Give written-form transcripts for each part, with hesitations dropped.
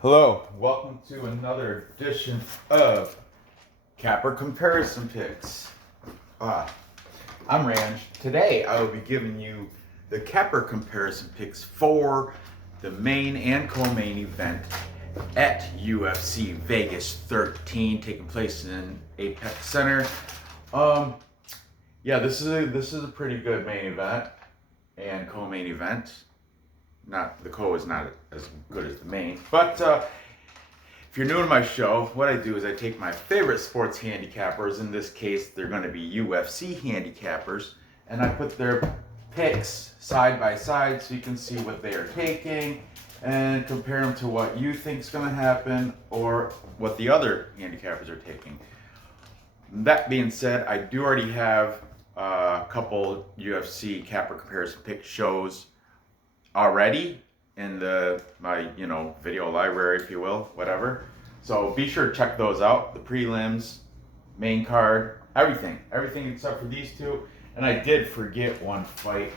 Hello, welcome to another edition of Capper Comparison Picks. I'm Ranj. Today I will be giving you the Capper Comparison Picks for the main and co-main event at UFC Vegas 13, taking place in Apex Center. This is a pretty good main event and co-main event. Not the co is not as good as the main, but if you're new to my show, what I do is I take my favorite sports handicappers. In this case, they're going to be UFC handicappers, and I put their picks side by side so you can see what they are taking and compare them to what you think is going to happen or what the other handicappers are taking. That being said, I do already have a couple UFC capper comparison pick shows already in my video library, if you will, whatever. So be sure to check those out. The prelims, main card, everything except for these two. And I did forget one fight.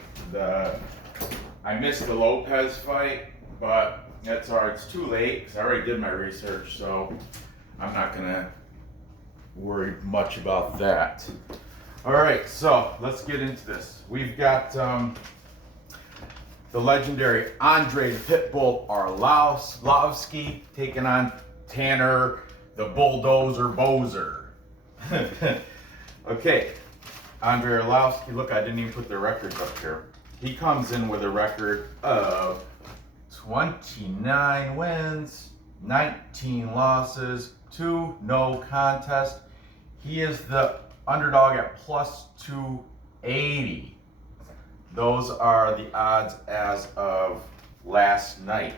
I missed the Lopez fight, but that's alright. It's too late because I already did my research, so I'm not gonna worry much about that. All right, so let's get into this. We've got the legendary Andrei Pitbull Arlovski taking on Tanner the Bulldozer Boser. Okay, Andrei Arlovski, look, I didn't even put the records up here. He comes in with a record of 29 wins, 19 losses, 2 no contest. He is the underdog at plus 280. Those are the odds as of last night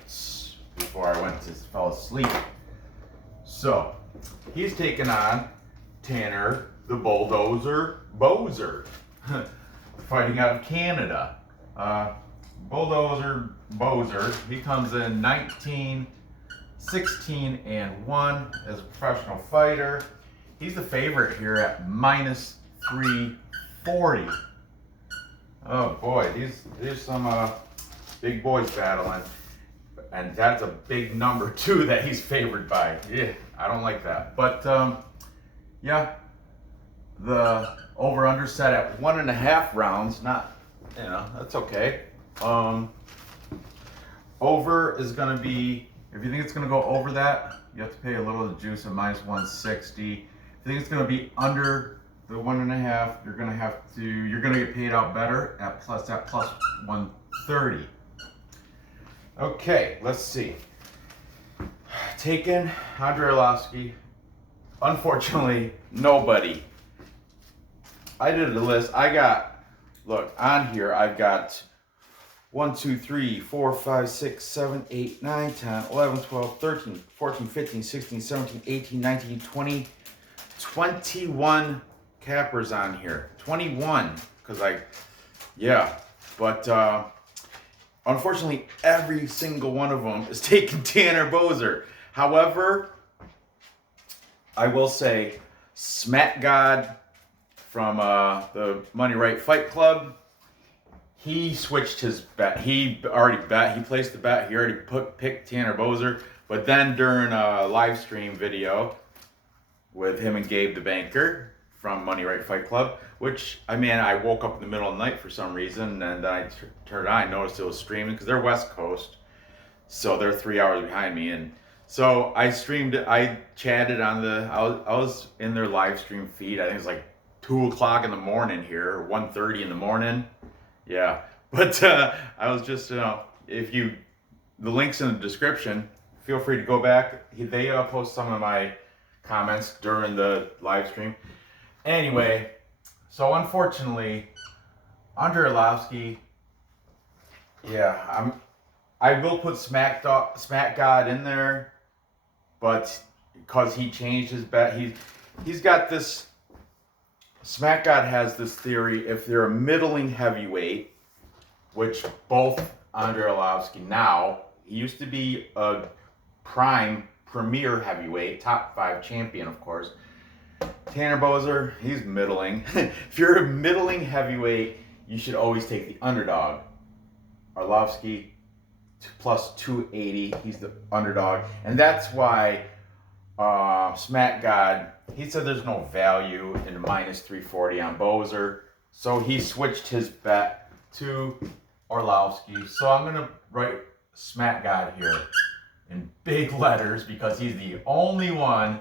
before I fell asleep. So he's taking on Tanner the Bulldozer Boser, fighting out of Canada. Bulldozer Boser, he comes in 19, 16, and 1 as a professional fighter. He's the favorite here at minus 340. Oh boy, there's some big boys battling, and that's a big number too that he's favored by. Yeah, I don't like that. But yeah, the over/under set at 1.5 rounds. Not, that's okay. Over is gonna be, if you think it's gonna go over that, you have to pay a little of the juice at minus 160. If you think it's gonna be under the 1.5, you're gonna get paid out better at plus 130. Okay, let's see. Taken Andrei Arlovski. Unfortunately, nobody. I did a list. On here, I've got 1, 2, 3, 4, 5, 6, 7, 8, 9, 10, 11, 12, 13, 14, 15, 16, 17, 18, 19, 20, 21 cappers on here. 21, but unfortunately every single one of them is taking Tanner Boser. However, I will say Smack God from the Money Right Fight Club, he switched his bet. He placed the bet. He already picked Tanner Boser, but then during a live stream video with him and Gabe the Banker from Money Right Fight Club, which, I woke up in the middle of the night for some reason, and then I turned it on, I noticed it was streaming, because they're West Coast, so they're 3 hours behind me, and so I streamed it, I chatted on I was in their live stream feed. I think it was like 2 o'clock in the morning here, 1:30 in the morning, yeah, but I was just, the link's in the description, feel free to go back. They post some of my comments during the live stream. Anyway, so unfortunately, Andrei Arlovski, I will put Smack God in there, but because he changed his bet, he's got this. Smack God has this theory: if they're a middling heavyweight, which both Andrei Arlovski now, he used to be a premier heavyweight, top 5 champion, of course. Tanner Boser, he's middling. If you're a middling heavyweight, you should always take the underdog. Arlovski, plus 280. He's the underdog. And that's why Smack God, he said there's no value in minus 340 on Boser. So he switched his bet to Arlovski. So I'm going to write Smack God here in big letters because he's the only one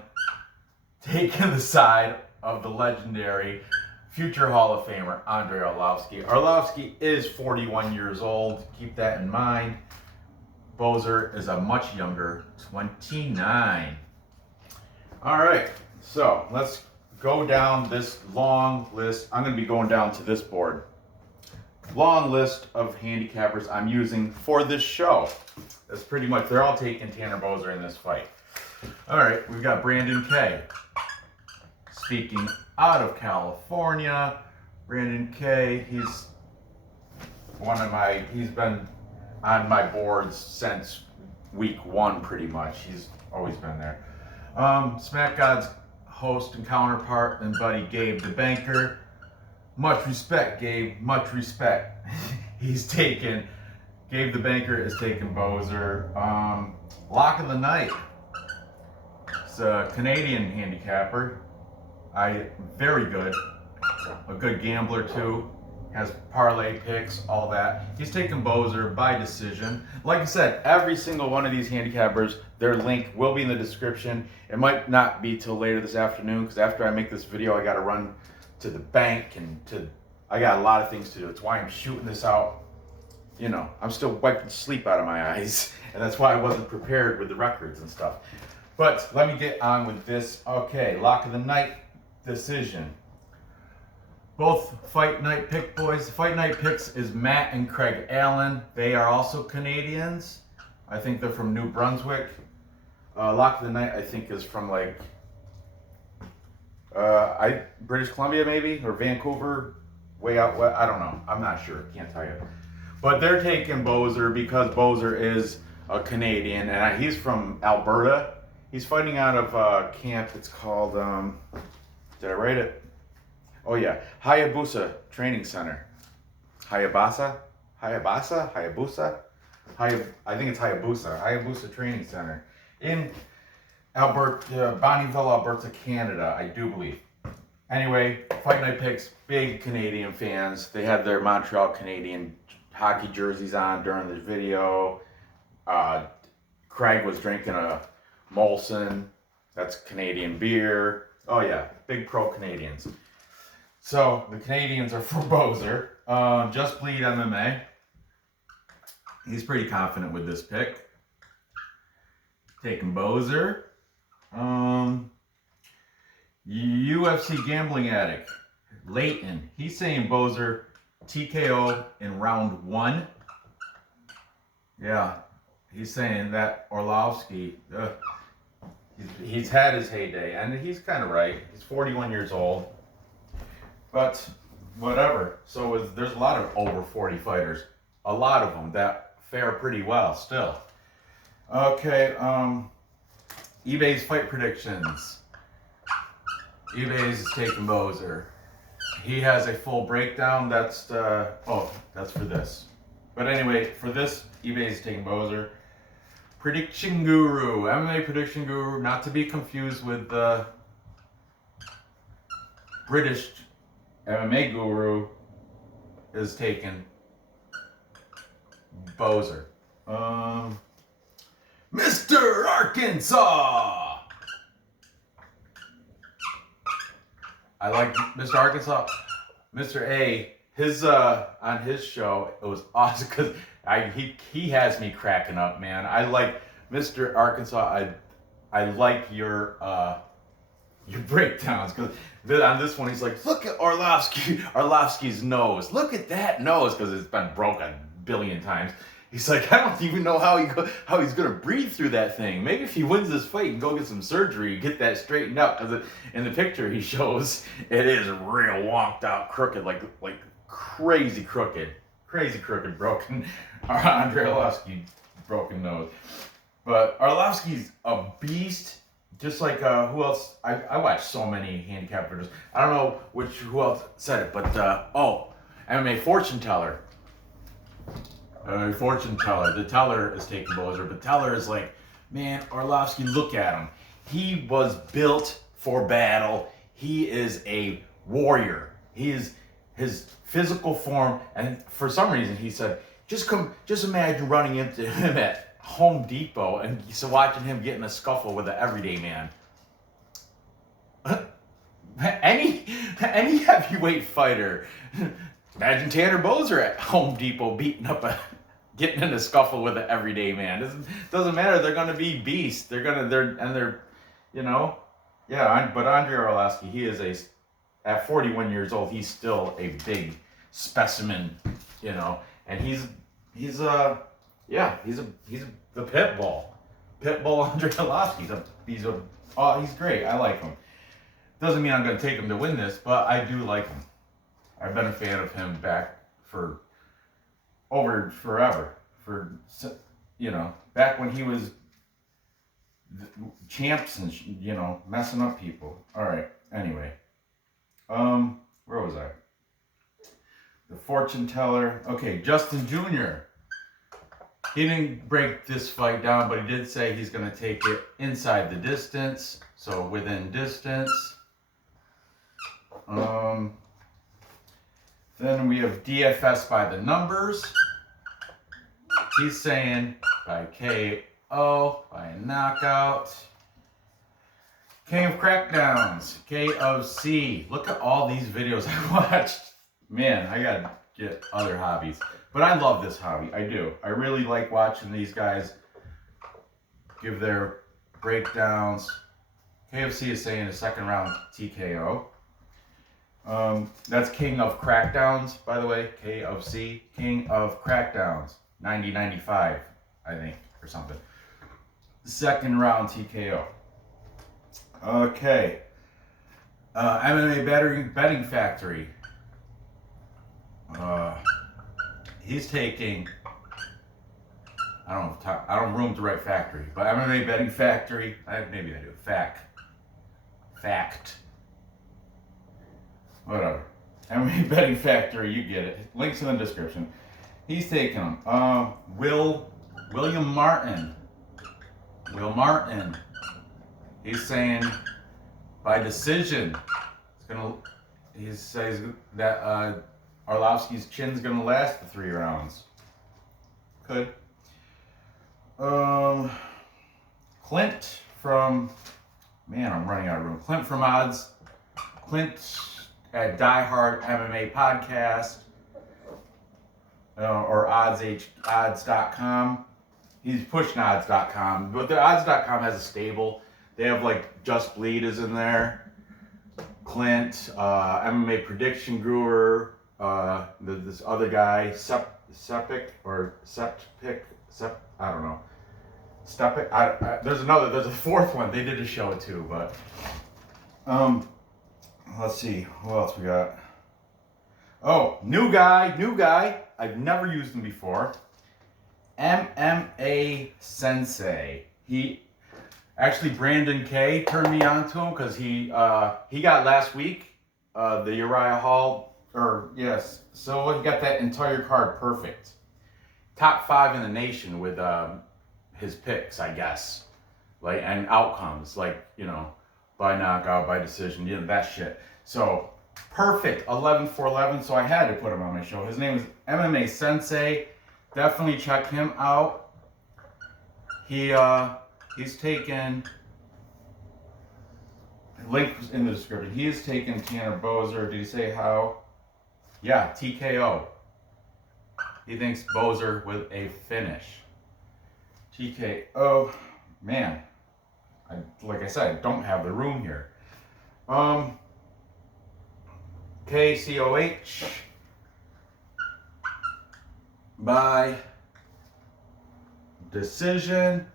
taking the side of the legendary future Hall of Famer Andrei Arlovski. Arlovski is 41 years old. Keep that in mind. Boser is a much younger 29. All right, so let's go down this long list. I'm going to be going down to this board. Long list of handicappers I'm using for this show. That's pretty much, they're all taking Tanner Boser in this fight. All right, we've got Brandon K. Speaking out of California, Brandon K. He's been on my boards since week 1 pretty much. He's always been there. Smack God's host and counterpart and buddy Gabe the Banker. Much respect, Gabe. Much respect. Gabe the Banker is taking Boser. Lock of the night. It's a Canadian handicapper. Very good. A good gambler too. Has parlay picks, all that. He's taking Boser by decision. Like I said, every single one of these handicappers, their link will be in the description. It might not be till later this afternoon because after I make this video, I got to run to the bank and I got a lot of things to do. That's why I'm shooting this out. You know, I'm still wiping sleep out of my eyes, and that's why I wasn't prepared with the records and stuff. But let me get on with this. Okay, lock of the night decision. Both Fight Night Pick boys. Fight Night Picks is Matt and Craig Allen. They are also Canadians. I think they're from New Brunswick. Lock of the Night, I think, is from like British Columbia maybe, or Vancouver, way out west. I don't know. I'm not sure. Can't tell you. But they're taking Boser because Boser is a Canadian, and he's from Alberta. He's fighting out of a camp. It's called, did I write it? Oh yeah, Hayabusa Training Center. Hayabusa? I think it's Hayabusa Training Center. In Alberta, Bonnieville, Alberta, Canada, I do believe. Anyway, Fight Night Picks, big Canadian fans. They had their Montreal Canadian hockey jerseys on during the video. Craig was drinking a Molson. That's Canadian beer. Oh yeah, big pro Canadians. So the Canadians are for Boser. Just Bleed MMA. He's pretty confident with this pick. Taking Boser. UFC gambling addict Leighton. He's saying Boser TKO in round 1. Yeah, he's saying that Arlovski. He's had his heyday, and he's kind of right. He's 41 years old. But whatever. So there's a lot of over 40 fighters. A lot of them that fare pretty well still. Okay, eBay's fight predictions. eBay's is taking Boser. He has a full breakdown. That's that's for this. But anyway, for this, eBay's taking Boser. Prediction Guru, MMA Prediction Guru, not to be confused with the British MMA Guru, is taking Boser. Mr. Arkansas. I like Mr. Arkansas. Mr. A, his on his show, it was awesome because he has me cracking up, man. I like Mr. Arkansas. I like your breakdowns because on this one he's like, look at Arlovski's nose. Look at that nose because it's been broken a billion times. He's like, I don't even know how he's gonna breathe through that thing. Maybe if he wins this fight and go get some surgery, get that straightened out. Because in the picture he shows, it is real wonked out, crooked, like crazy crooked, broken. Andrei Arlovski broken nose. But Arlovski's a beast. Just like who else? I watch so many handicap videos. I don't know who else said it, but MMA fortune teller. Fortune teller. The teller is taking Boser, but teller is like, man, Arlovski, look at him. He was built for battle. He is a warrior. He is his physical form, and for some reason he said, just imagine running into him at Home Depot and so watching him get in a scuffle with an everyday man. any heavyweight fighter. Imagine Tanner Boser at Home Depot getting in a scuffle with an everyday man. Doesn't matter. They're gonna be beasts. They're, you know, yeah. But Andrei Arlovski, he is at 41 years old, he's still a big specimen, you know, and he's the pit bull. Andrei Arlovski. He's great. I like him. Doesn't mean I'm gonna take him to win this, but I do like him. I've been a fan of him back for over forever. Back when he was champs and messing up people. All right. Anyway, where was I? The fortune teller. Okay, Justin Jr. He didn't break this fight down, but he did say he's going to take it inside the distance, so within distance. Then we have DFS by the numbers. He's saying by KO, by a knockout. King of Crackdowns, KOC. Look at all these videos I watched. Man, I gotta get other hobbies. But I love this hobby, I do. I really like watching these guys give their breakdowns. KFC is saying a second round TKO. That's King of Crackdowns, by the way, KFC. King of Crackdowns, 90-95, I think, or something. Second round TKO. Okay. MMA Betting Factory. He's taking, I don't room to write factory, but MMA Betting Factory, maybe I do, fact. Whatever. MMA Betting Factory, you get it. Links in the description. He's taking him. William Martin. Will Martin. He's saying by decision. He says that Arlovski's chin's gonna last the 3 rounds. Could. Clint from, man, I'm running out of room. Clint from Odds. Clint at Die Hard MMA Podcast, or odds.com. He's pushing odds.com, but the odds.com has a stable. They have like Just Bleed is in there. Clint, MMA Prediction Brewer, this other guy, Septic, I don't know. There's a fourth one. They did a show too, but let's see, who else we got? Oh, new guy. I've never used him before. MMA Sensei. Brandon K turned me on to him because he got last week the Uriah Hall, so he got that entire card perfect. Top 5 in the nation with his picks, I guess, and outcomes, by knockout, by decision, that shit. So perfect, 11-4-11. So I had to put him on my show. His name is MMA Sensei. Definitely check him out. He's taken, link in the description. He has taken Tanner Boser. Did he say how? Yeah, TKO. He thinks Boser with a finish. TKO. Man, like I said, I don't have the room here. KCOH by decision.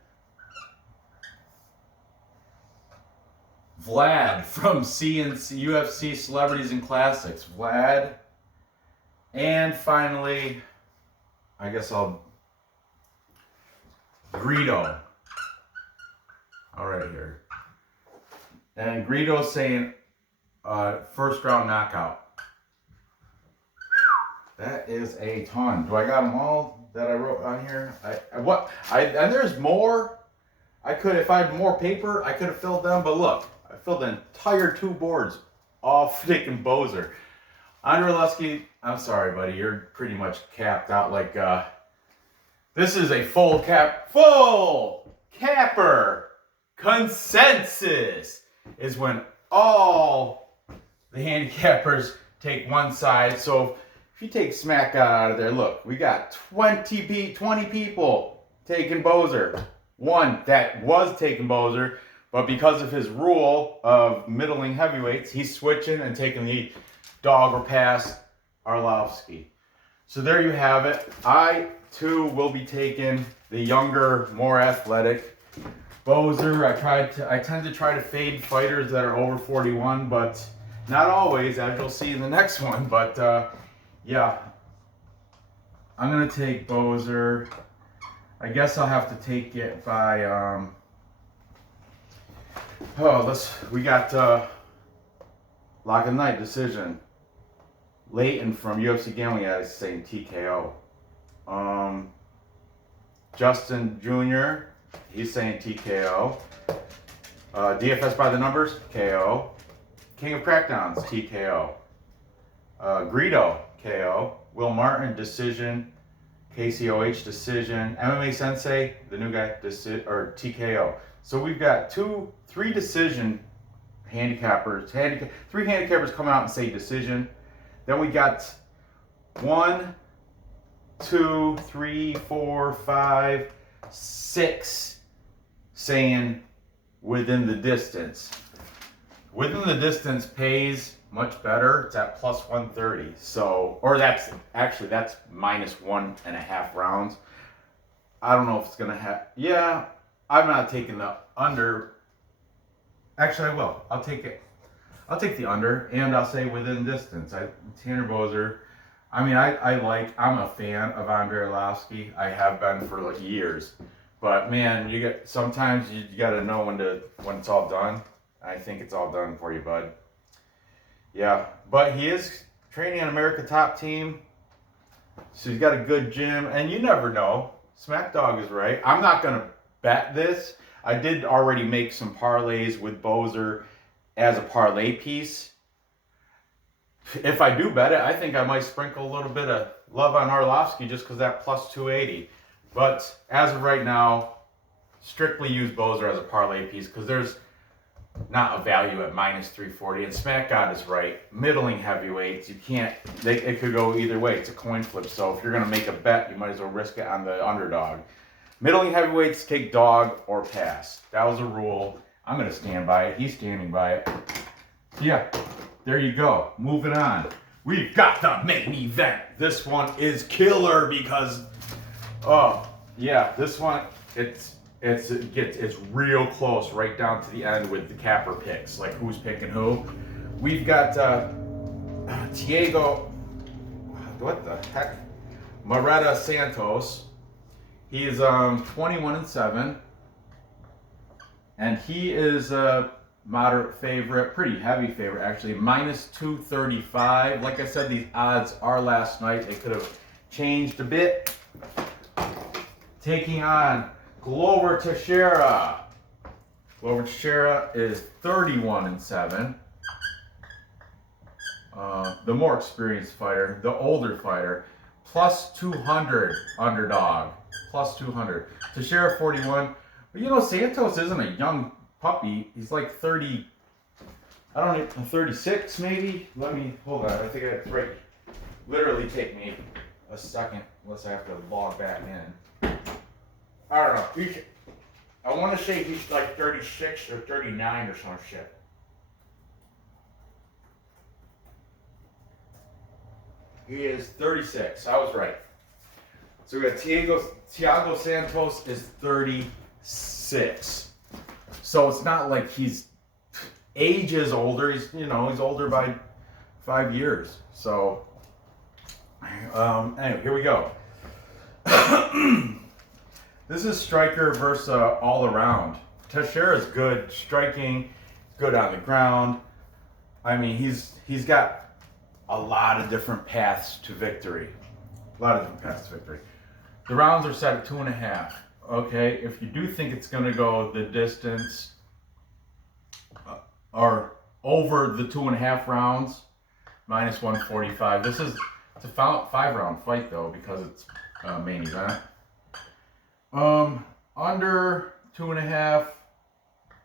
Vlad from CNC UFC Celebrities and Classics. Vlad. And finally, I guess Greedo. All right here. And Greedo's saying first round knockout. That is a ton. Do I got them all that I wrote on here? And there's more. I could, if I had more paper, I could have filled them. But look, I filled the entire 2 boards, all freaking Boser. Andrei Arlovski, I'm sorry, buddy. You're pretty much capped out like. This is a full capper consensus. Is when all the handicappers take one side. So if you take Smack out of there, look, we got 20 people taking Boser. One that was taking Boser, but because of his rule of middling heavyweights, he's switching and taking the dog or pass Arlovski. So there you have it. I, too, will be taking the younger, more athletic Boser. I tend to try to fade fighters that are over 41, but not always, as you'll see in the next one. But yeah, I'm gonna take Boser. I guess I'll have to take it by we got Lock of the Night decision. Leighton from UFC Gambling is saying TKO. Justin Jr., he's saying TKO. DFS by the numbers, KO. King of Crackdowns, TKO. Greedo, KO. Will Martin, decision. KCOH, decision. MMA Sensei, the new guy, or TKO. So we've got 3 decision handicappers. 3 handicappers come out and say decision. Then we got 1, 2, 3, 4, 5, 6 saying within the distance. Within the distance pays much better. It's at plus 130. So, or that's minus 1.5 rounds. I don't know if it's gonna have. Yeah, I'm not taking the under. Actually, I will. I'll take it. I'll take the under, and I'll say within distance. Tanner Boser. I mean, I'm a fan of Andrei Arlovski. I have been for like years. But man, sometimes you got to know when it's all done. I think it's all done for you, bud. Yeah, but he is training on America Top Team, so he's got a good gym, and you never know. Smack Dog is right. I'm not gonna bet this. I did already make some parlays with Boser as a parlay piece. If I do bet it, I think I might sprinkle a little bit of love on Arlovski just because that plus 280. But as of right now, strictly use Boser as a parlay piece because there's not a value at minus 340. And Smack God is right. Middling heavyweights, it could go either way. It's a coin flip. So if you're going to make a bet, you might as well risk it on the underdog. Middling heavyweights take dog or pass. That was a rule. I'm going to stand by it. He's standing by it. Yeah, there you go. Moving on. We've got the main event. This one is killer because, this one, it's real close right down to the end with the capper picks, like who's picking who. We've got Thiago, what the heck? Mareta Santos. He is 21-7, and he is a moderate favorite, pretty heavy favorite actually, minus 235. Like I said, these odds are last night. They could have changed a bit. Taking on Glover Teixeira. Glover Teixeira is 31-7. The more experienced fighter, the older fighter, plus 200 underdog. Plus 200. Teixeira 41. But Santos isn't a young puppy. He's like 30. I don't know, 36 maybe. Hold on. I think that's right. Literally take me a second unless I have to log back in. I don't know. I want to say he's like 36 or 39 or some shit. He is 36. I was right. So we got Thiago Santos is 36. So it's not like he's age is older. He's older by 5 years. So anyway, here we go. This is striker versus all around. Teixeira is good striking, good on the ground. I mean, he's got a lot of different paths to victory. A lot of different paths to victory. The rounds are set at 2.5. Okay, if you do think it's going to go the distance or over the 2.5 rounds, minus 145. It's a 5-round fight though because it's main event. Under 2.5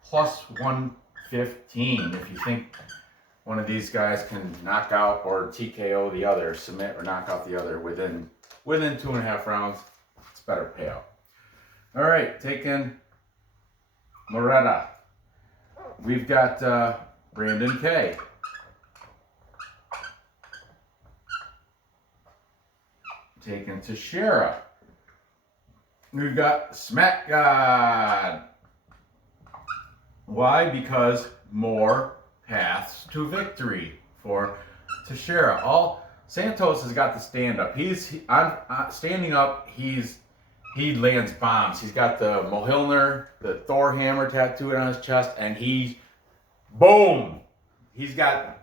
plus 115. If you think one of these guys can knock out or TKO the other, submit or knock out the other within 2.5 rounds, it's a better payout. All right, taking Loretta. We've got Brandon K. Taking Teixeira. We've got Smack God. Why? Because more paths to victory for Teixeira. Santos has got the stand up. He's standing up. He lands bombs. He's got the Mohilner, the Thor hammer tattooed on his chest, and boom. He's got,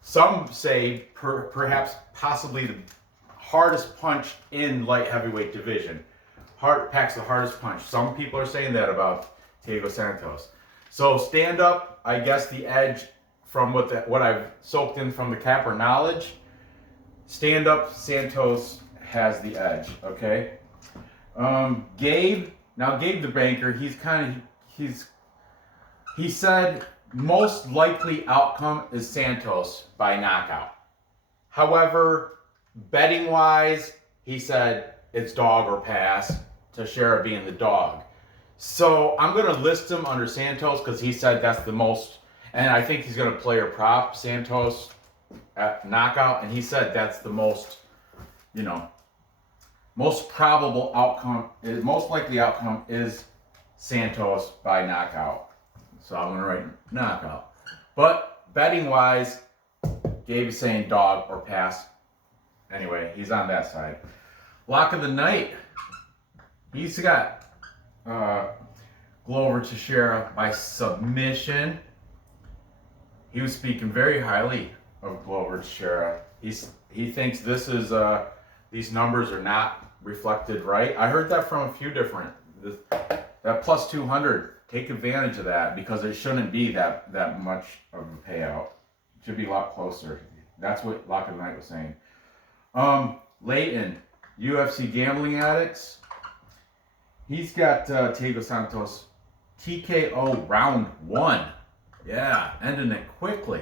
some say, perhaps possibly the hardest punch in light heavyweight division. Packs the hardest punch. Some people are saying that about Thiago Santos. So stand up, I guess the edge from what I've soaked in from the Capper knowledge. Stand up, Santos has the edge. Okay. Gabe the banker. He said most likely outcome is Santos by knockout. However, betting wise, he said it's dog or pass. Teixeira being the dog. So I'm going to list him under Santos because he said that's the most, and I think he's going to play or prop Santos at knockout, and he said that's the most, most probable outcome, most likely outcome is Santos by knockout. So I'm going to write knockout. But betting wise, Gabe is saying dog or pass. Anyway, he's on that side. Lock of the night. He's got Glover Teixeira by submission. He was speaking very highly of Glover Teixeira. He thinks this is these numbers are not reflected right. I heard that from a few different. That plus 200. Take advantage of that because it shouldn't be that much of a payout. It should be a lot closer. That's what Lock of the Night was saying. Leighton, UFC Gambling Addicts. He's got Thiago Santos TKO round 1. Yeah, ending it quickly.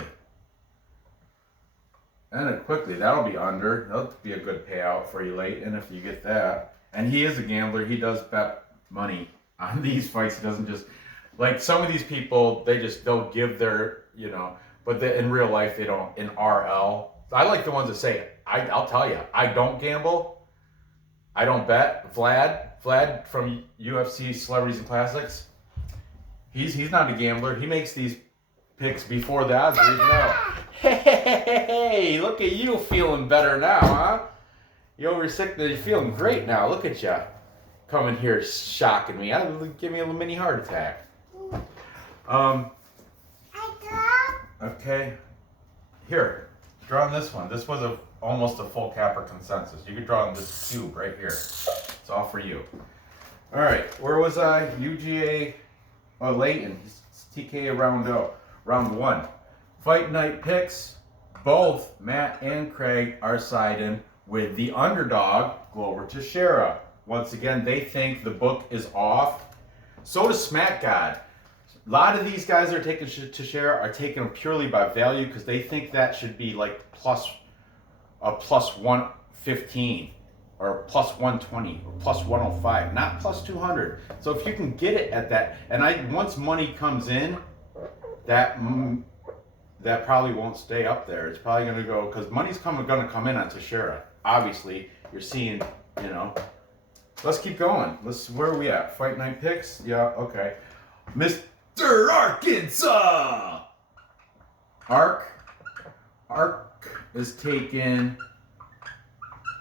That'll be under. That'll be a good payout for you, Leighton, if you get that. And he is a gambler. He does bet money on these fights. He doesn't just, like some of these people, they'll give their, but in real life, they don't. In RL, I like the ones that say, I'll tell you, I don't gamble. I don't bet. Vlad from UFC Celebrities and Classics, he's not a gambler. He makes these picks before the odds are even out. Hey, look at you feeling better now, huh? You over sick, you're feeling great now. Look at you coming here shocking me. Give me a little mini heart attack. Okay. Here, draw on this one. This was almost a full Capper consensus. You could draw on this cube right here. It's all for you. All right, where was I? UGA, Leighton. TK round 1. Fight night picks. Both Matt and Craig are siding with the underdog, Glover Teixeira. Once again, they think the book is off. So does Smack God. A lot of these guys that are taking Teixeira are taking him purely by value because they think that should be like plus 115 or plus 120 or plus 105, not plus 200. So if you can get it at that, and once money comes in, that probably won't stay up there. It's probably going to go, because money's going to come in on Teixeira. Obviously, you're seeing, Let's keep going. Where are we at? Fight night picks? Yeah, okay. Mr. Arkansas! Ark is taking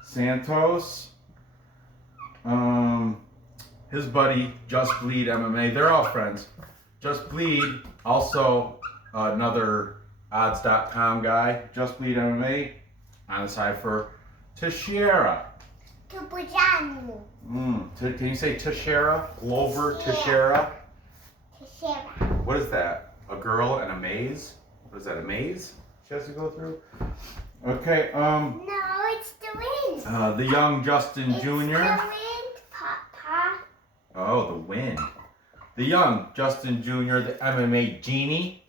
Santos. His buddy, Just Bleed MMA. They're all friends. Just Bleed, also another Odds.com guy. Just Bleed MMA. On the side for Teixeira. Can you say Teixeira? Glover Teixeira? Teixeira. What is that? A girl in a maze? What is that, a maze she has to go through? Okay, No, it's the wind. the young Justin Jr. It's the wind, Papa. Oh, the wind. The young Justin Jr., the MMA Genie.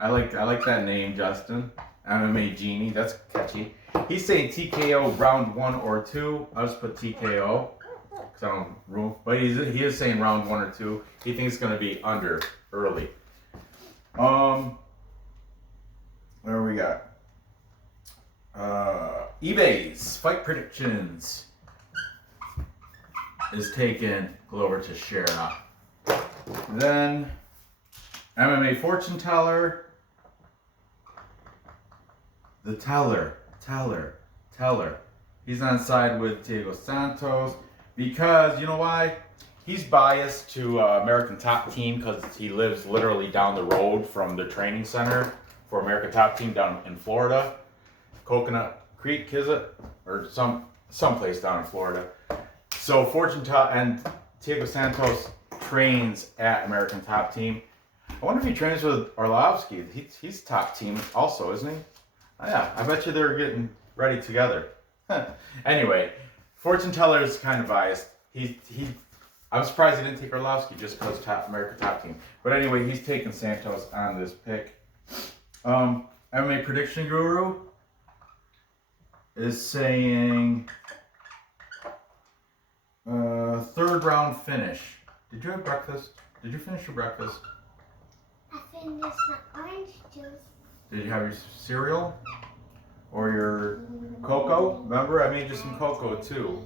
I like that name, Justin. MMA Genie, that's catchy. He's saying TKO round 1 or 2. I'll just put TKO. Cause I don't room. But he is saying round 1 or 2. He thinks it's gonna be under early. Where we got? eBay's fight predictions is taken Glover Teixeira. Then MMA fortune teller. The teller. He's on side with Thiago Santos because you know why? He's biased to American Top Team because he lives literally down the road from the training center for American Top Team down in Florida, Coconut Creek, is it, or someplace down in Florida. So fortune teller and Thiago Santos trains at American Top Team. I wonder if he trains with Arlovski. He's Top Team also, isn't he? Oh, yeah, I bet you they're getting ready together. Anyway, fortune teller is kind of biased. I'm surprised he didn't take Arlovski just because American Top Team. But anyway, he's taking Santos on this pick. MMA prediction guru is saying 3rd round finish. Did you have breakfast? Did you finish your breakfast? I finished my orange juice. Did you have your cereal? Or your cocoa? Remember, I made you some cocoa too.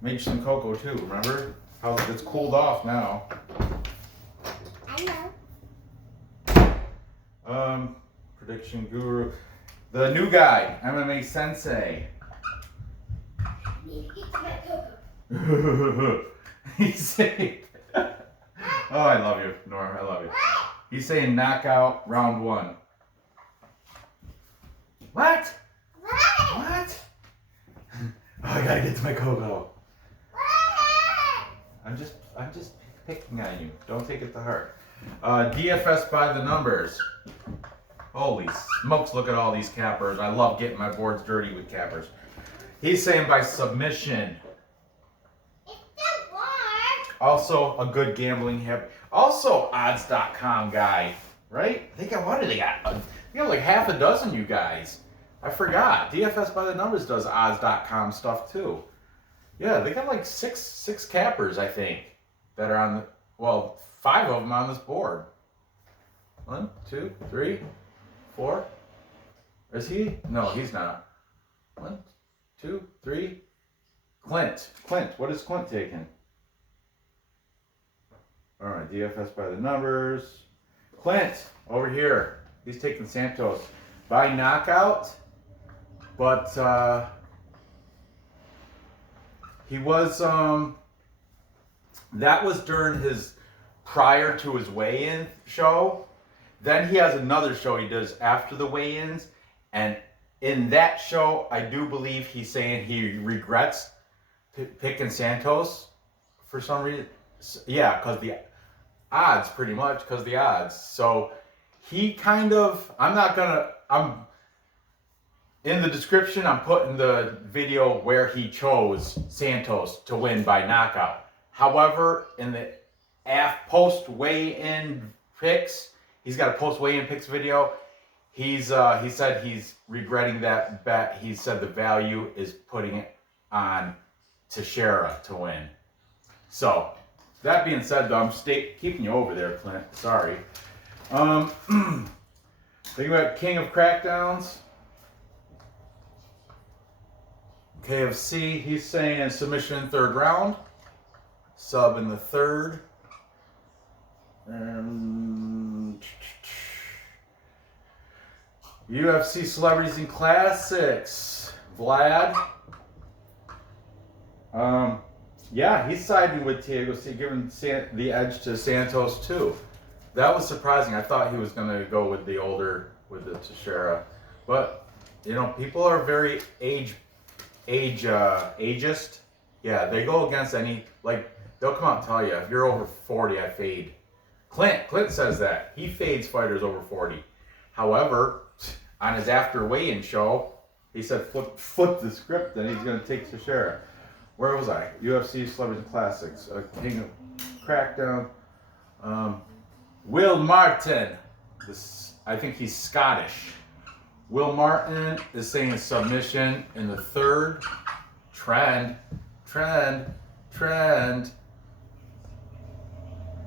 Made you some cocoa too, remember? How it's cooled off now. I know. Prediction guru. The new guy, MMA Sensei. He's saying, oh, I love you, Nora, I love you. He's saying knockout round 1. What? What? Oh, I gotta get to my cocoa. I'm just picking on you. Don't take it to heart. DFS by the numbers. Holy smokes, look at all these cappers. I love getting my boards dirty with cappers. He's saying by submission. Also a good gambling habit. Also odds.com guy, right? I think they got like half a dozen you guys. I forgot. DFS by the numbers does odds.com stuff too. Yeah, they got like six cappers, I think, that are on the 5 of them on this board. 1, 2, 3, 4. Is he? No, he's not. 1, 2, 3. Clint, what is Clint taking? All right, DFS by the numbers. Clint, over here. He's taking Santos by knockout, but he was, that was during his, prior to his weigh-in show. Then he has another show he does after the weigh-ins, and in that show, I do believe he's saying he regrets picking Santos for some reason. Yeah, because the odds, pretty much, because the odds. So he kind of, I'm in the description, I'm putting the video where he chose Santos to win by knockout. However, in the post weigh-in picks, he's got a post weigh-in picks video. He said he's regretting that bet. He said the value is putting it on Teixeira to win. So, that being said, though, I'm keeping you over there, Clint. Sorry. Think about King of Crackdowns. KFC, he's saying submission in 3rd round. Sub in the 3rd. UFC Celebrities and Classics. Vlad. Yeah, he's siding with Thiago, giving the edge to Santos too. that was surprising. I thought he was going to go with the Teixeira. But, you know, people are very ageist. Yeah, they go against any, like, they'll come out and tell you, if you're over 40, I fade. Clint says that. He fades fighters over 40. However, on his after weigh-in show, he said flip the script and he's going to take Teixeira. Where was I? UFC Celebrity Classics. King of Crackdown. Will Martin. I think he's Scottish. Will Martin is saying a submission in the third. Trend.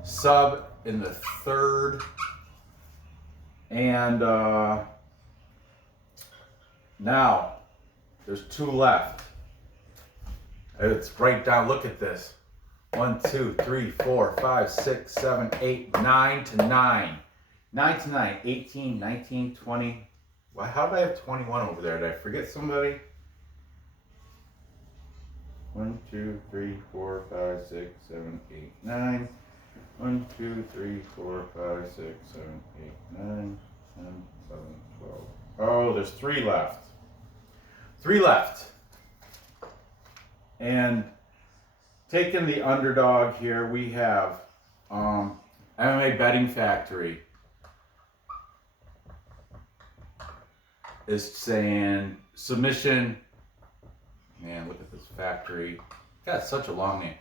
Sub in the third. And now there's 2 left. It's right down. Look at this. 1, 2, 3, 4, 5, 6, 7, 8, 9 to 9. 9 to 9. 18, 19, 20. Why? How did I have 21 over there? Did I forget somebody? 1, 2, 3, 4, 5, 6, 7, 8, 9. 1, 2, 3, 4, 5, 6, 7, 8, 9, 10, 11, 12. Oh, there's 3 left. 3 left. And taking the underdog here, we have MMA Betting Factory is saying submission. Man, look at this factory. Got such a long name.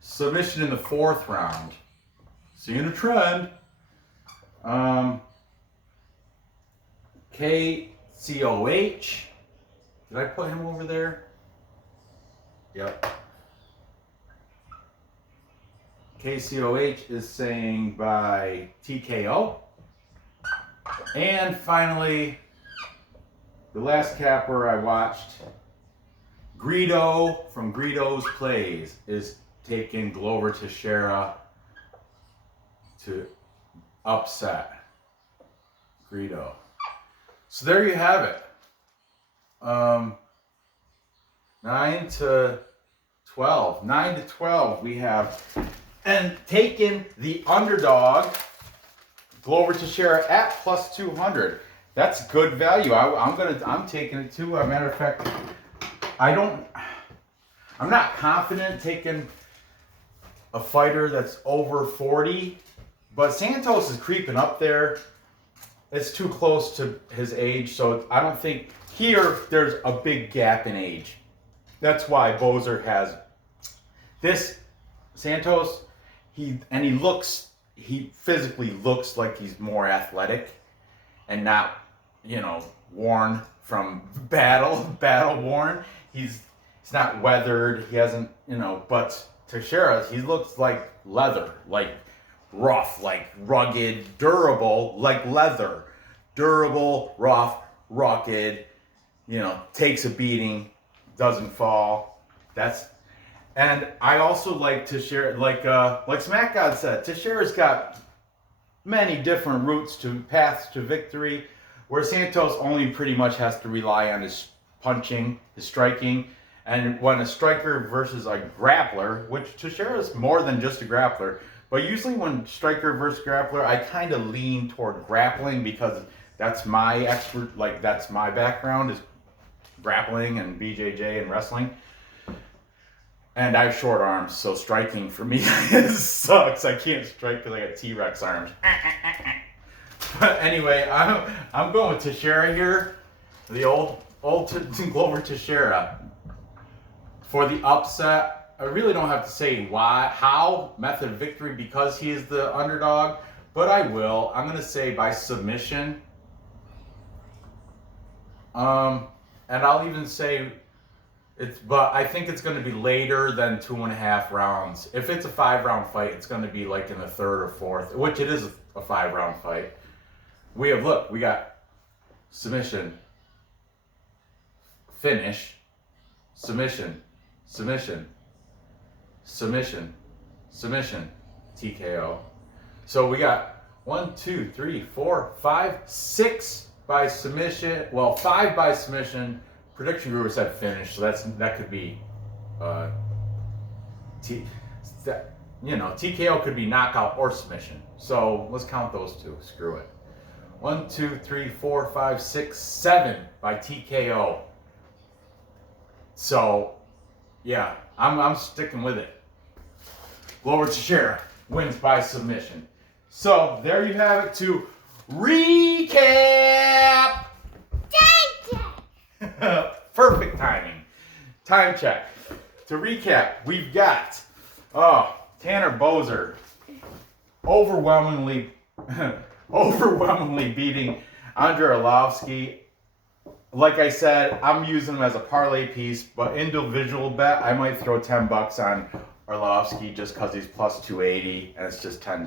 Submission in the 4th round. Seeing a trend. KCOH. Did I put him over there? Yep. KCOH is saying by TKO. And finally, the last capper I watched, Greedo from Greedo's Plays is taking Glover Teixeira to upset Greedo. So there you have it. 9 to 12. 9 to 12 we have. And taking the underdog, Glover Teixeira at plus 200. That's good value. I'm taking it too. As a matter of fact, I'm not confident taking a fighter that's over 40, but Santos is creeping up there. It's too close to his age, so I don't think there's a big gap in age. That's why Boser has this. Santos, he physically looks like he's more athletic and not, worn from battle worn. He's not weathered. He hasn't, but Teixeira, he looks like leather, like rough, like rugged, durable, like leather. Durable, rough, rugged, takes a beating, doesn't fall. And I also like Teixeira, like Smack God said, Teixeira's got many different paths to victory, where Santos only pretty much has to rely on his punching, his striking. And when a striker versus a grappler, which Teixeira is more than just a grappler, but usually when striker versus grappler, I kind of lean toward grappling because that's my that's my background is grappling and BJJ and wrestling. And I have short arms, so striking for me sucks. I can't strike because I got T-Rex arms. But anyway, I'm going with Teixeira here, the old Glover Teixeira for the upset. I really don't have to say how method of victory because he is the underdog, but I will. I'm going to say by submission. And I'll even say but I think it's going to be later than 2.5 rounds. If it's a 5-round fight, it's going to be like in the 3rd or 4th, which it is a 5-round fight. We got submission, finish, submission, TKO. So we got 1, 2, 3, 4, 5, 6 by submission. Well, 5 by submission. Prediction Guru said finish, so that could be you know, TKO could be knockout or submission. So let's count those two. Screw it. 1, 2, 3, 4, 5, 6, 7 by TKO. So, yeah, I'm sticking with it. Glover Teixeira wins by submission. So there you have it to recap. Perfect timing. Time check. To recap, we've got Tanner Boser overwhelmingly beating Andrei Arlovski. Like I said, I'm using him as a parlay piece, but individual bet, I might throw $10 on Arlovski just because he's plus 280 and it's just $10.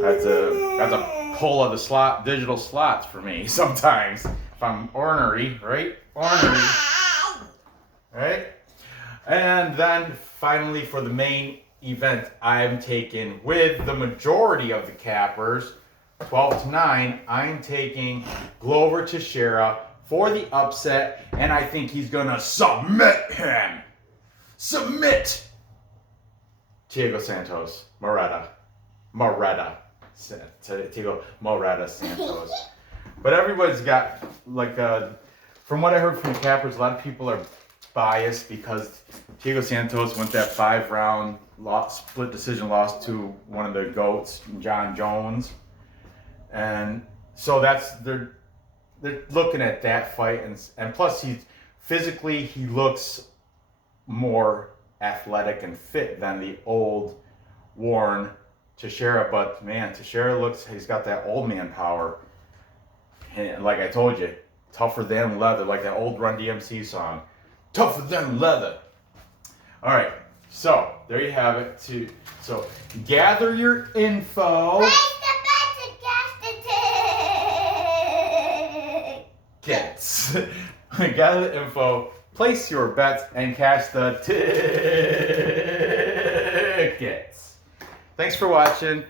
That's a pull of the digital slots for me sometimes. If I'm ornery, right? Ornery. Right? And then finally for the main event, I'm taking with the majority of the cappers, 12-9, I'm taking Glover Teixeira for the upset, and I think he's gonna submit him. Submit Thiago Santos. Thiago Santos. But everybody's got, like, from what I heard from the cappers, a lot of people are biased because Thiago Santos went that 5-round split decision loss to one of the GOATs, John Jones. And so they're looking at that fight, and plus he looks more athletic and fit than the old worn Teixeira. But man, Teixeira he's got that old man power, and like I told you, tougher than leather, like that old Run DMC song, tougher than leather. All right, so there you have it. So gather your info. Gather the info, place your bets, and cash the tickets. Thanks for watching.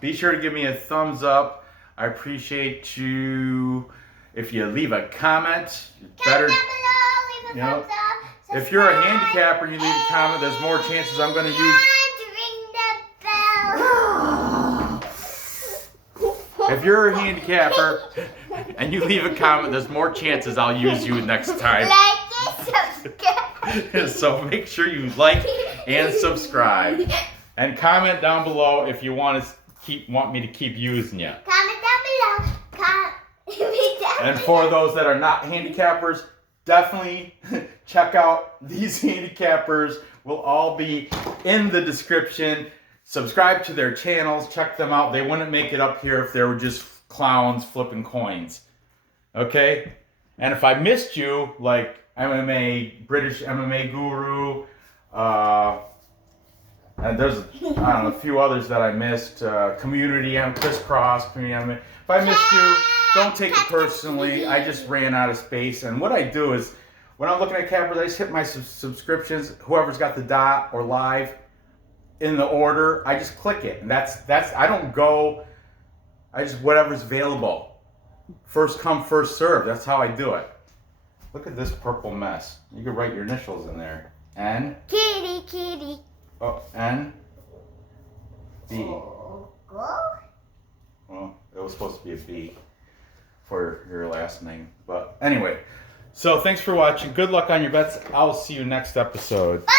Be sure to give me a thumbs up. I appreciate you. If you leave a comment, better. Comment down below, leave a thumbs up. If you're a handicapper and you leave a comment, there's more chances I'm going to use. If you're a handicapper and you leave a comment, there's more chances I'll use you next time. Like and subscribe. So make sure you like and subscribe. And comment down below if you want me to keep using you. Comment down below. And for those that are not handicappers, definitely check out these handicappers. Will all be in the description. Subscribe to their channels. Check them out. They wouldn't make it up here if they were just clowns flipping coins. Okay? And if I missed you, like British MMA Guru, and there's a few others that I missed. Community, Crisscross, Community MMA. If I missed you, don't take it personally. I just ran out of space. And what I do is, when I'm looking at cappers, I just hit my subscriptions. Whoever's got the dot or live in the order, I just click it. And that's I don't go, I just whatever's available. First come, first serve. That's how I do it. Look at this purple mess. You could write your initials in there. N. Kitty. Oh, N. B. Go. Well, it was supposed to be a B for your last name. But anyway, so thanks for watching. Good luck on your bets. I'll see you next episode. Bye.